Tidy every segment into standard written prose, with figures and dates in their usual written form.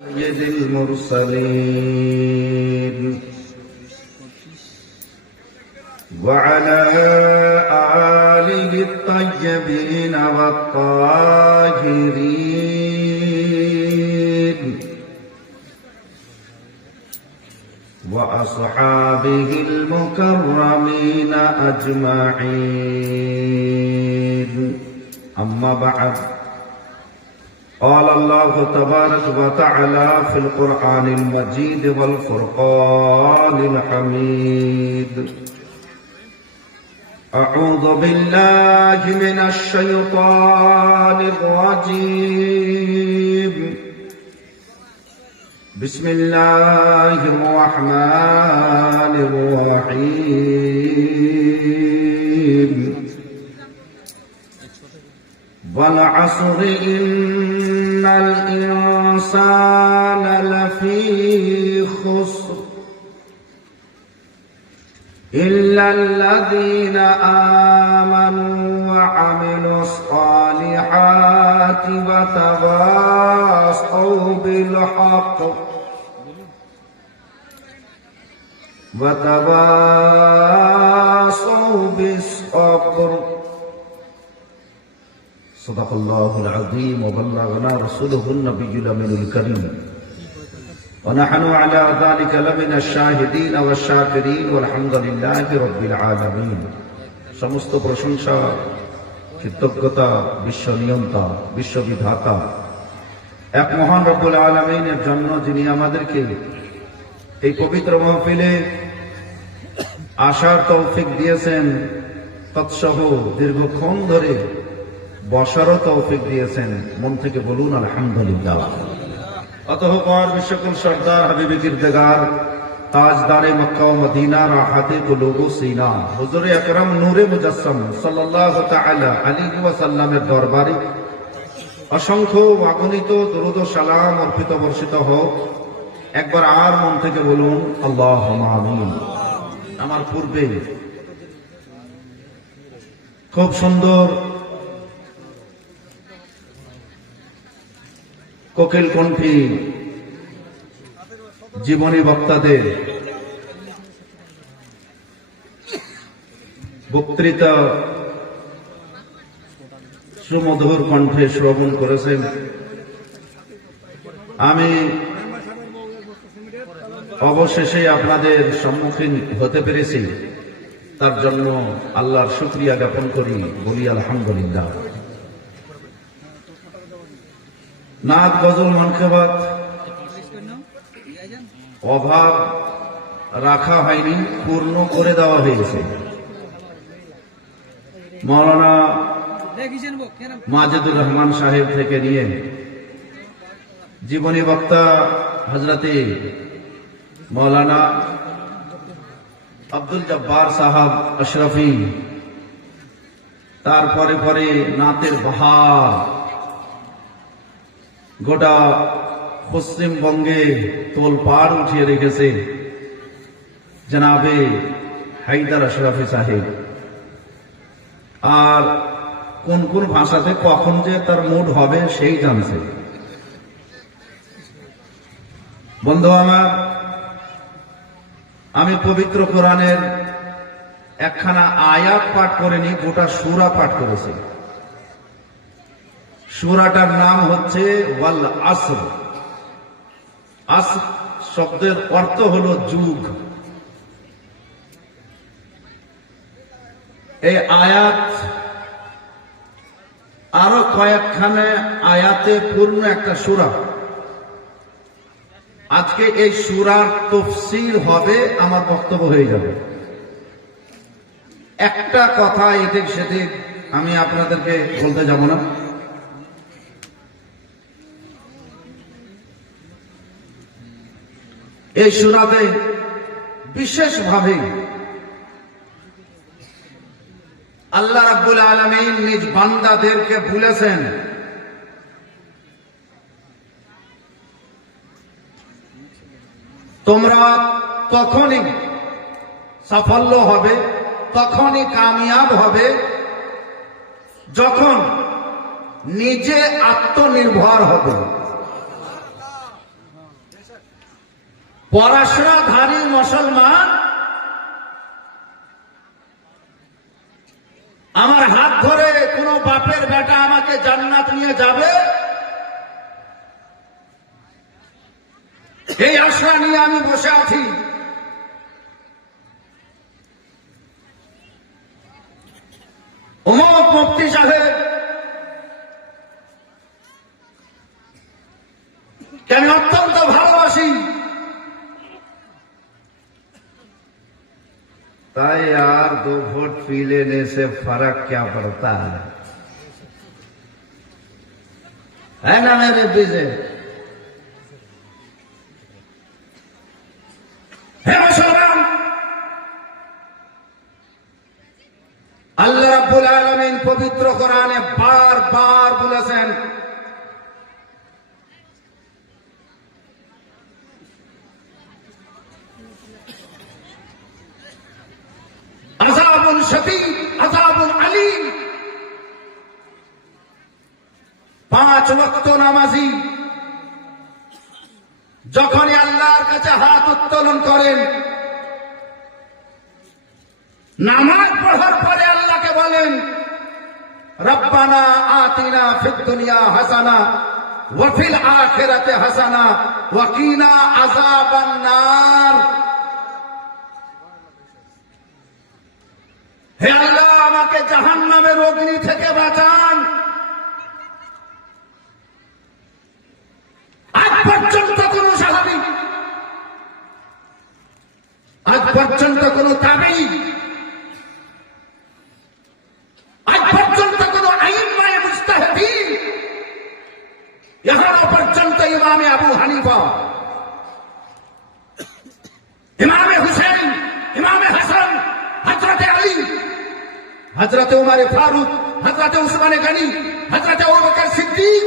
سيد المرسلين وعلى آله الطيبين والطاهرين وأصحابه المكرمين أجمعين أما بعد قال الله تبارك وتعالى في القرآن المجيد والفرقان الحميد أعوذ بالله من الشيطان الرجيم بسم الله الرحمن الرحيم والعصر إن الإنسان لفي خسر إلا الذين آمنوا وعملوا الصالحات وتواصوا بالحق وتواصوا بالصبر صدق الله العظيم وبلغنا رسوله النبي الأمين الكريم ونحن على ذلك لمن الشاهدين والشاكرين والحمد لله رب العالمين সমস্ত প্রশংসা কৃতজ্ঞতা বিশ্ব নিয়ন্তা বিশ্ববিধাতা এক মহান রব্বুল আলামিনের জন্য যিনি আমাদেরকে এই পবিত্র মাহফিলে আসার তৌফিক দিয়েছেন তৎসহ দীর্ঘক্ষণ ধরে বসারও তৌফিক দিয়েছেন মন থেকে বলুন আলহামদুলিল্লাহ। অতঃপর বিশ্বকুল সর্দার হাবিবে কিরদার তাজদারে মক্কা ও মদিনা রাহাতে কুলুবু সিনা হুজুর আকরাম নূরে মুজাসসাম সাল্লাল্লাহু তাআলা আলাইহি ওয়াসাল্লামের দরবারে অসংখ্য অগণিত দরুদ ও সালাম অর্পিত বর্ষিত হোক। একবার আর মন থেকে বলুন আল্লাহুম্মা আমিন। আমার পূর্বে খুব সুন্দর কোকিল কণ্ঠী জীবনী বক্তাদের বক্তৃতা সুমধুর কণ্ঠে শ্রবণ করেছেন। আমি অবশেষে আপনাদের সম্মুখীন হতে পেরেছি, তার জন্য আল্লাহর শুকরিয়া জ্ঞাপন করি, বলি আলহামদুলিল্লাহ। নাত গজল মানকেবাত অভাব রাখা হয়নি, পূর্ণ করে দেওয়া হয়েছে। মাওলানা মাজেদুর রহমান সাহেব থেকে নিয়ে জীবনী বক্তা হযরতে মাওলানা আব্দুল জব্বার সাহাব আশরাফি, তারপরে পরে নাতের বাহার গোটা পশ্চিমবঙ্গে তোলপাড় উঠিয়ে রেখেছে জনাবে হায়দার আশরাফি সাহেব। আর কোন কোন ভাষাতে কখন যে তার মুড হবে সেই জানছে। বন্ধু আমার, আমি পবিত্র কোরআনের একখানা আয়াত পাঠ করিনি, গোটা সূরা পাঠ করেছি। সূরাটার নাম হচ্ছে ওয়াল আসর। আসর শব্দের অর্থ হলো যুগ। এই আয়াত আরো কয়েকখানে আয়াতে পূর্ণ একটা সূরা। আজকে এই সূরার তাফসীর হবে, আমার বক্তব্য হয়ে যাবে। একটা কথা এদিক সেদিক আমি আপনাদেরকে বলতে যাব না। এই সূরাতে বিশেষভাবে আল্লাহ রাব্বুল আলামিন নিজ বান্দাদেরকে বলেছেন তোমরা তখনই সাফল্য হবে, তখনই কামিয়াব হবে যখন নিজে আত্মনির্ভর হবে। পড়াশোনাধারী মুসলমান আমার হাত ধরে কোন বাপের বেটা আমাকে জান্নাত নিয়ে যাবে, এই আশা নিয়ে আমি বসে আছি। অমুক মুফতি সাহেব আমি অত্যন্ত ভালোবাসি, ताई यार 2 वोट पी लेने से फर्क क्या पड़ता है ना मेरे बीजे। हे मुसलमान, আল্লাহ রাব্বুল আলামিন পবিত্র কোরআনে বারবার বলেছেন, আযাবুন শাদীদ আযাবুন আলীম। 5 ওয়াক্ত নামাজি যখনই আল্লাহর কাছে হাত উত্তোলন করেন, নামাজ পড়ার পরে আল্লাহকে বলেন, রব্বানা আতিনা ফিদ দুনিয়া হাসানা ওয়া ফিল আখিরাতি হাসানা ওয়া কিনা আযাবান নার। হে আল্লাহ, আমাকে জাহান্নামের অগ্নি থেকে বাঁচান। আজ পর্যন্ত কোন সাহাবী, আজ পর্যন্ত কোন তাবেঈ, আজ পর্যন্ত কোন আইম্মায়ে মুজতাহিদিন, এখনো পর্যন্ত ইমামে আবু হানিফা, ইমামে হুসেন, ইমামে হাসান, হযরতে আলী, হযরতে উমরে ফারুক, হযরতে উসমানে গনি, হযরতে আবু বকর সিদ্দিক,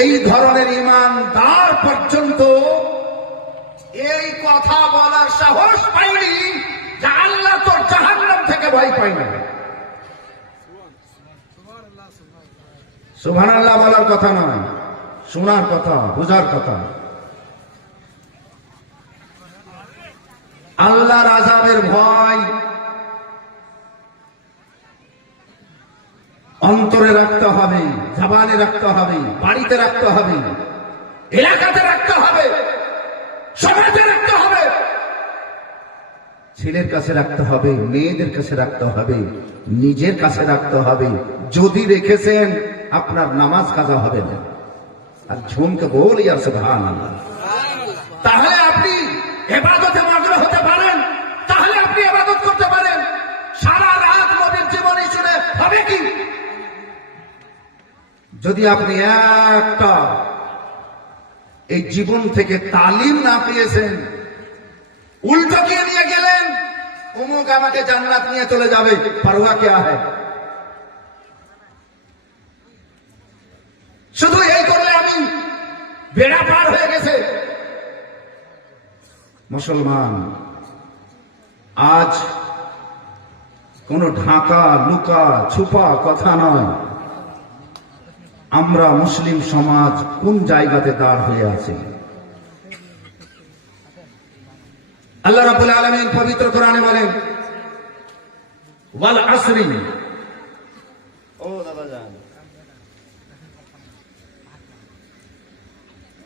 এই ধরনের ইমানদার পর্যন্ত এই কথা বলার সাহস পায়নি যে আল্লাহ তো জাহান্নাম থেকে ভয় পায় না। সুবহানাল্লাহ বলার কথা নয়, শোনার কথা, বোঝার কথা। আল্লাহর আযাবের ভয় অন্তরে রাখতে হবে, জবানে রাখতে হবে, বাড়িতে রাখতে হবে, এলাকাতে রাখতে হবে, সমাজে রাখতে হবে, ছেলের কাছে রাখতে হবে, মেয়েদের কাছে রাখতে হবে, নিজের কাছে রাখতে হবে। যদি রেখেছেন আপনার নামাজ কাজা হবে না। আর ঝুমকে বলি আর সুবহানাল্লাহ, তাহলে আপনি ইবাদতে মগ্ন হতে পারেন, তাহলে আপনি ইবাদত করতে পারেন। সারা রাত নবীর জীবনী শুনে হবে কি? যদি আপনি একটা এই জীবন থেকে তালিম না পেয়েছেন, উল্টো গিয়ে নিয়ে গেলেন, অমুক আমাকে জান্নাত নিয়ে চলে যাবে, পারওয়া क्या है? শুধু এই করলে আমি বেড়া পার হয়ে গেছে। মুসলমান, আজ কোন ঢাকা লুকা ছুপা কথা নয়, আমরা মুসলিম সমাজ কোন জায়গাতে দাঁড় হয়ে আছি। আল্লাহ রাব্বুল আলামিন পবিত্র কোরআনে বলেন, ওয়াল আসরি, ও দাদা জান,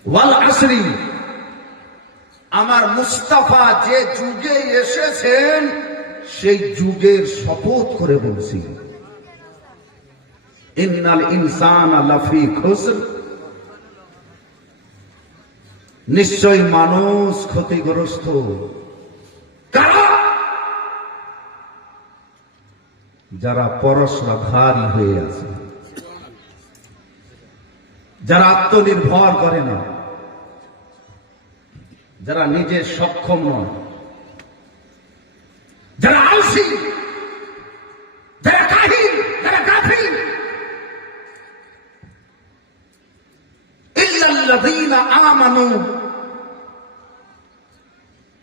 ওয়াল আসরি, আমার মুস্তাফা যে যুগে এসেছেন সেই যুগের শপথ করে বলছি, ইন্নাল ইনসানা লাফি খুসর, নিশ্চয় মানুষ ক্ষতিগ্রস্ত। কারা? যারা পরশরাধারী হয়ে আছে, যারা আত্মনির্ভর করে না, যারা নিজে সক্ষম নয়, যারা আলসী, যারা কাহিল, যারা গাফিল, ইল্লাল্লাযীনা আমানু,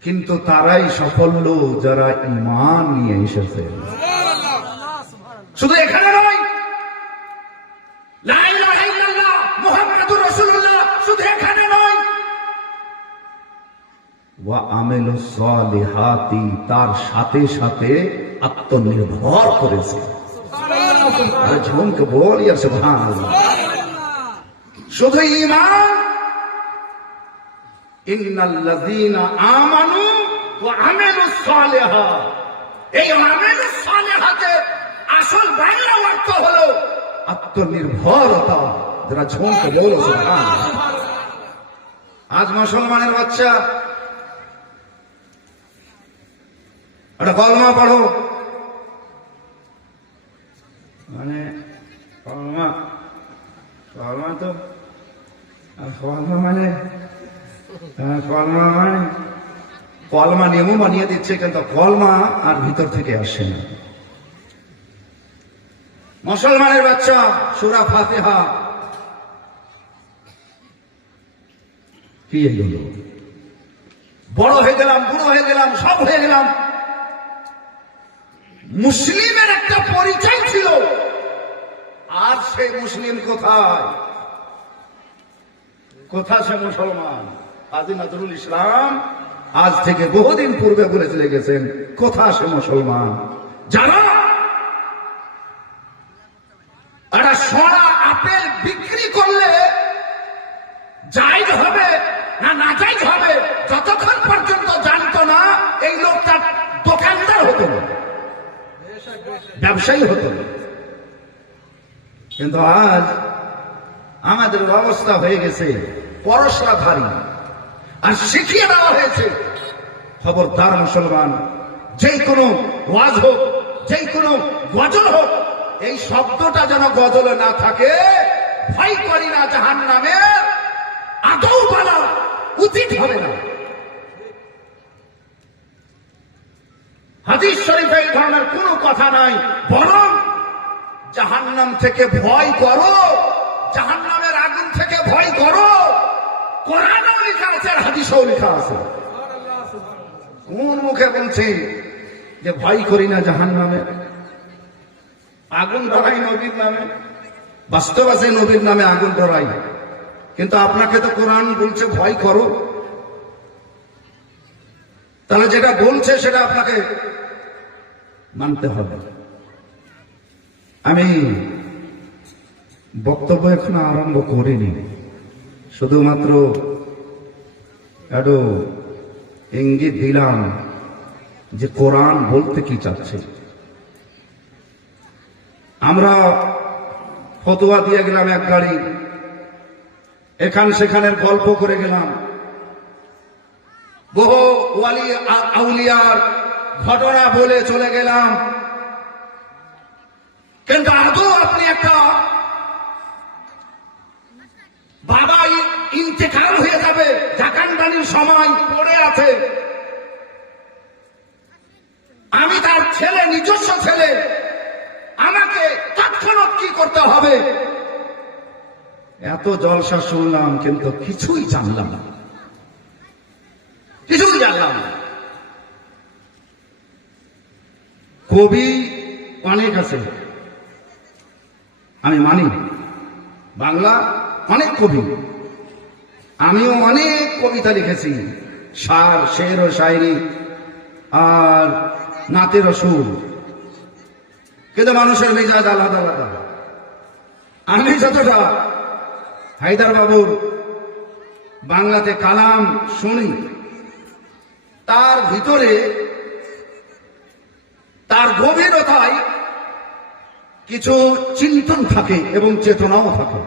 কিন্তু তারাই সাফল্য যারা ঈমান নিয়ে এসেছে। শুধু এখানে নয়, লা ইলাহা ইল্লাল্লাহ মুহাম্মাদুর রাসূলুল্লাহ ওয়া আমিলুস সালিহাতি, তার সাথে সাথে আত্মনির্ভর করেছে। আরে ঝুমকে বলি আর সুবহানাল্লাহ। শুধু ঈমান, ইন্নাল্লাযীনা আমানু ওয়া আমিলুস সালিহাত, এই আমিলুস সালিহাতের আসল বাংলা অর্থ হলো আত্মনির্ভরতা। যারা ঝুমকে বলো সুবহানাল্লাহ। আজ মুসলমানের বাচ্চা একটা কলমা পড়ো, মানে কলমা তো কলমা নিয়মও বানিয়ে দিচ্ছে, কিন্তু কলমা আর ভিতর থেকে আসে না। মুসলমানের বাচ্চা সূরা ফাতিহা কি এগুলো? বড় হয়ে গেলাম, বুড়ো হয়ে গেলাম, সব হয়ে গেলাম। মুসলিমের একটা পরিচয় ছিল, আর সে মুসলিম কোথায়? কোথায় সে মুসলমান? কাজী নজরুল ইসলাম আজ থেকে বহুদিন পূর্বে বলে চলে গেছেন, কোথায় সে মুসলমান? জানো, একটা সোনা আপেল বিক্রি করলে জায়েজ হবে না নাজায়েজ হবে, যতক্ষণ পর্যন্ত জানতো না এই লোকটা দোকানদার হতো না, ব্যবসায়ী হতো না। কিন্তু আজ আমাদের অবস্থা হয়ে গেছে পরশরাধারী, আর শিখিয়ে দেওয়া হয়েছে খবরদার মুসলমান, যেই কোনো ওয়াজ হোক, যেই কোনো গজল হোক, এই শব্দটা যেন গজলে না থাকে। ভয় করি না জাহান্নামের, আদৌ বলা উচিত হবে না। হাদিস শরীফে এই ধরনের কোনো কথা নাই, বরং জাহান্নাম থেকে ভয় করো, জাহান্নামের আগুন থেকে ভয় করো। কোরআনেও লেখা আছে আর হাদিসেও লেখা আছে। কোন মুখে বলছি যে ভয় করি না জাহান্নামের আগুন ধরাই নবীর নামে? বাস্তব আছে নবীর নামে আগুন ধরাই, কিন্তু আপনাকে তো কোরআন বলছে ভয় করো। তাহলে যেটা বলছে সেটা আপনাকে মানতে হবে। আমি বক্তব্য এখন আরম্ভ করিনি, শুধুমাত্র একটু ইঙ্গিত দিলাম যে কোরআন বলতে কি চাচ্ছে। আমরা ফতোয়া দিয়ে গেলাম এক গাড়ি, এখান সেখানের গল্প করে গেলাম, বহু ওয়ালি আউলিয়ার ঘটনা বলে চলে গেলাম, কিন্তু আদৌ আপনি একটা বাবা ইন্তেকাল হয়ে যাবে, জাকানদানির সময় পড়ে আছে, আমি তার ছেলে, নিজস্ব ছেলে, আমাকে তৎক্ষণাৎ কি করতে হবে? এত জলসা শুনলাম কিন্তু কিছুই জানলাম না, কিছুই জানলাম না। কবি অনেক আছে, আমি মানি, বাংলা অনেক কবি, আমিও অনেক কবিতা লিখেছি, শের ও শায়রি আর নাতের সুর, কিন্তু মানুষের মেজাজ আলাদা আলাদা। আমি যতটা হায়দার বাবুর বাংলাতে কালাম শুনি, তার ভিতরে, তার গভীরতায় কিছু চিন্তন থাকে এবং চেতনাও থাকে।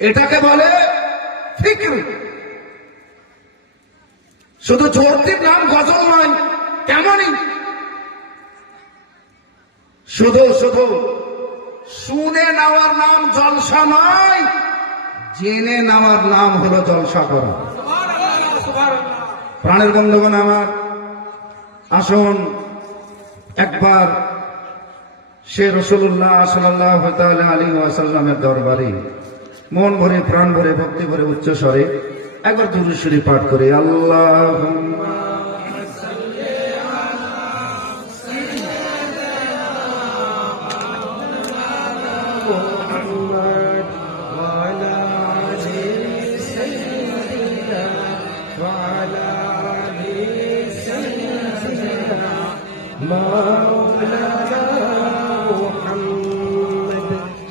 এটাকে বলে ফিক্র। শুধু চর্তির নাম গজল নয়, তেমনই শুধু শুধু শুনে নেওয়ার নাম জলসা নয়, জেনে নেওয়ার নাম হলো জলসা করা। প্রাণের বন্ধুগণ আমার, আসুন একবার সে রাসূলুল্লাহ সাল্লাল্লাহু তাআলা আলাইহি ওয়াসাল্লামের দরবারে মন ভরে, প্রাণ ভরে, ভক্তি ভরে, উচ্চ স্বরে একবার দুরূদ শরীফ পাঠ করে আল্লাহুম্মা সাল্লি আলা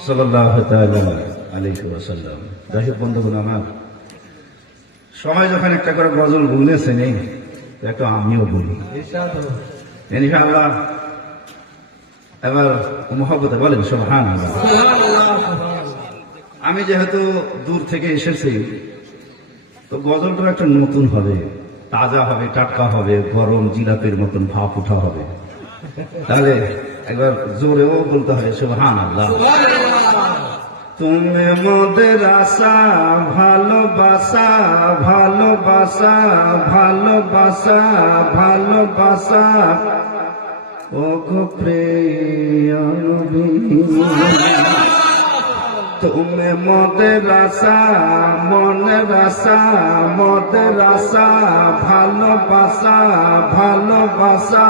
সাল্লাল্লাহু তাআলা আলাইহি ওয়াসাল্লাম। যাই হোক বন্ধুগণ আমার, সবাই যখন একটা করে গজল বলেছেন, একটা আমিও বলি ইনশাআল্লাহ। এবার মুহাব্বতে বলেন সুবহানাল্লাহ। আমি যেহেতু দূর থেকে এসেছি, তো গজলটা একটা নতুন হবে, তাজা হবে, টাটকা হবে, গরম জিলাপির মতন ভাপ উঠা হবে। তাহলে একবার জোরেও বলতে হবে সুবহানাল্লাহ। তুমি মোদের আশা, ভালোবাসা, ভালোবাসা, ভালোবাসা, ভালোবাসা, ও গো প্রিয় নবী। তুমি মোদের আশা, মনের আশা, মোদের আশা, ভালোবাসা, ভালোবাসা,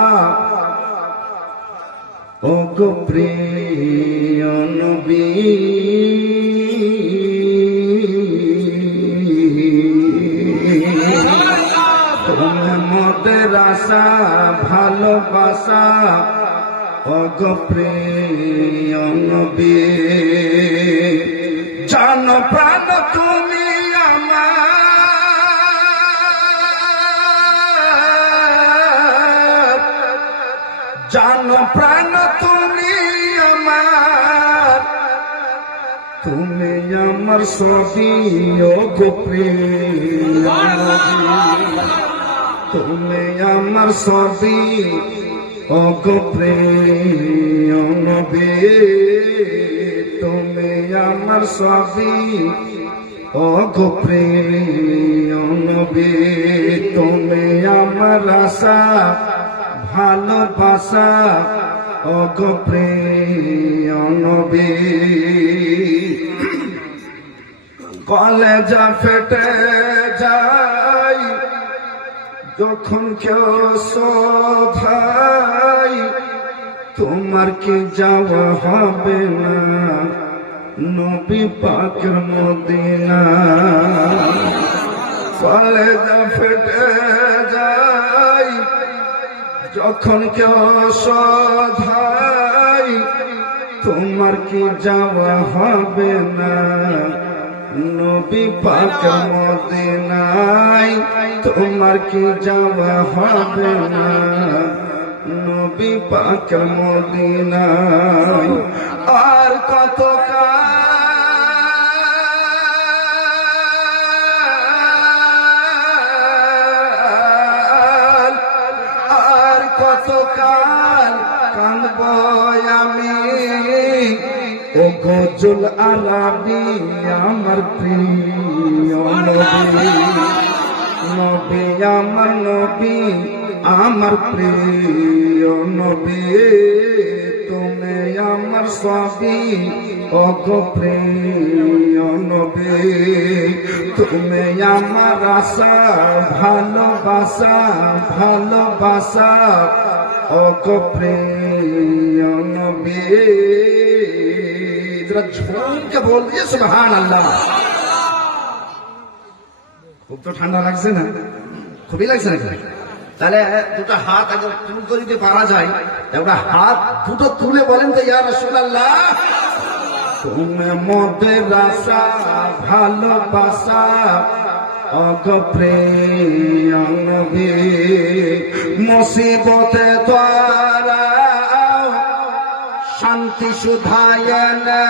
ও গো প্রিয় নবী। তুমি মোদের আশা, ভালোবাসা, ও গো প্রিয় নবী। জান প্রাণ তুমি আমার, জান প্রাণ তুমি আমার, তুমি আমার সবই, ও গো প্রিয় নবী। তুমি আমার সবই, ও গো প্রিয় নবী। তুমি আমার সবই, ও গো প্রিয় নবী। তুমি আমার আশা, ভালোবাসা, ও গো প্রিয় নবী। কলেজা ফেটে যায় যখন কেউ শোধাই, তোমার কি যাওয়া হবে না নবী পাকের মদিনা। কলেজা ফেটে যায় যখন কেউ শোধাই, তোমার কি যাওয়া হবে না নবী পাকের মদিনায়। তোমার কি যাওয়া হবে না নবী পাকের মদিনায়। আর কত কাল, আর কত কাল কাঁদব আমি, ও গজল আলাবি আমার প্রিয় নবী। নবী আমার নবী, আমার প্রিয় নবী। তুমি আমার সবই, ও গো প্রিয় নবী। তুমি আমার আশা, ভালোবাসা, ভালোবাসা, ও গো প্রিয় নবী। जरा झूम के बोल दिए सुभान अल्लाह। খুব তো ঠান্ডা লাগছে না? খুবই লাগছে নাকি? তাহলে দুটো হাত আগে তুল করে দিতে পারা যায়, একটা হাত দুটো তুলে বলেন তো ইয়া রাসূলুল্লাহ। তুমি মোদের আশা, ভালোবাসা, ও গো প্রিয় নবী। মুসিবতে দ্বারা শান্তি সুধায় না।